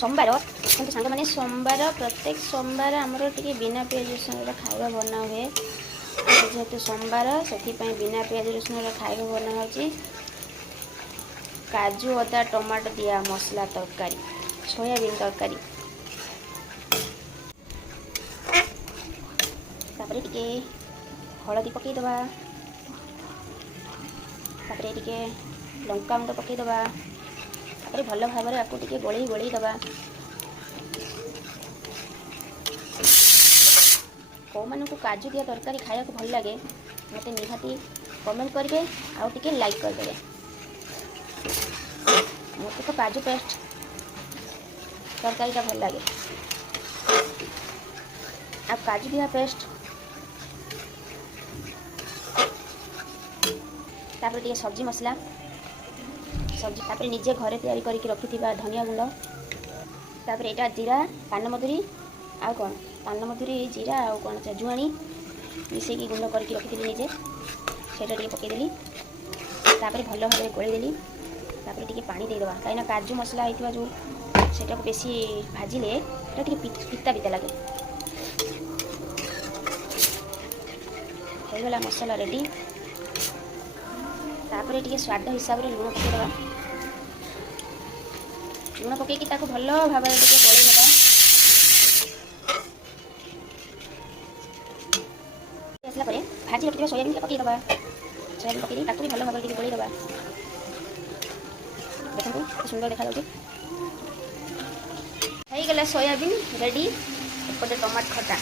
सोमवार देखो सांग मैंने सोमवार प्रत्येक सोमवार आमर टे बिना पियाज रसुण खाଇବା बना हुए जेहेतु सोमवार से बिना पियाज रसुण खाଇବା बना हो काजू अदा टमाटो दिया मसला तरकारी सोयाबीन तरकारी तापरे टिके हलदी पकईदबा तापरे टिके लंका गुंड पकईदबा तापरे भल भाव में आपको टिके गोलई गोलई दबा कौ मानू काजू दिया तरकारी खाया को भल लगे मत निहाती कमेंट करेंगे आउ टिके लाइक करदे मत तो काजू पेस्ट तरकारीटा भल लगे आप काजू दिया पेस्ट तापर टिके सब्जी मसला सब्जी तापर निजे घरे तैयारी करके रखिथिबा धनिया गुंड तापर एटा जीरा पानमधुरी आउ कौन पानमधुरी जीरा आउ कौन जुआणी मिसेकी गुंड करके रखिथिली निजे सेटा टिके पकईदेली तापर भल भाव में गोलैदेली तापर टिके पानी देदेबा कहीं काजू मसला होइतिबा जो सेटा को बेसी भाजिले एटा टिके पिता पिता लगे हो गला मसला रेडी तापर टिके स्वाद हिसाब रे लुण पकईदेबा लुण पकईकी ताको भल भाव में टिके गोलैदेबा आसला परे भाजी रखिथिबा सोयाबीन के पकईदेबा सोयाबीन पकईदी ताको भी भल भाव में टिके गोलैदेबा देखो सुंदर देखा जाउछि हो गला सोयाबीन रेडी एपटे टमाटर खटा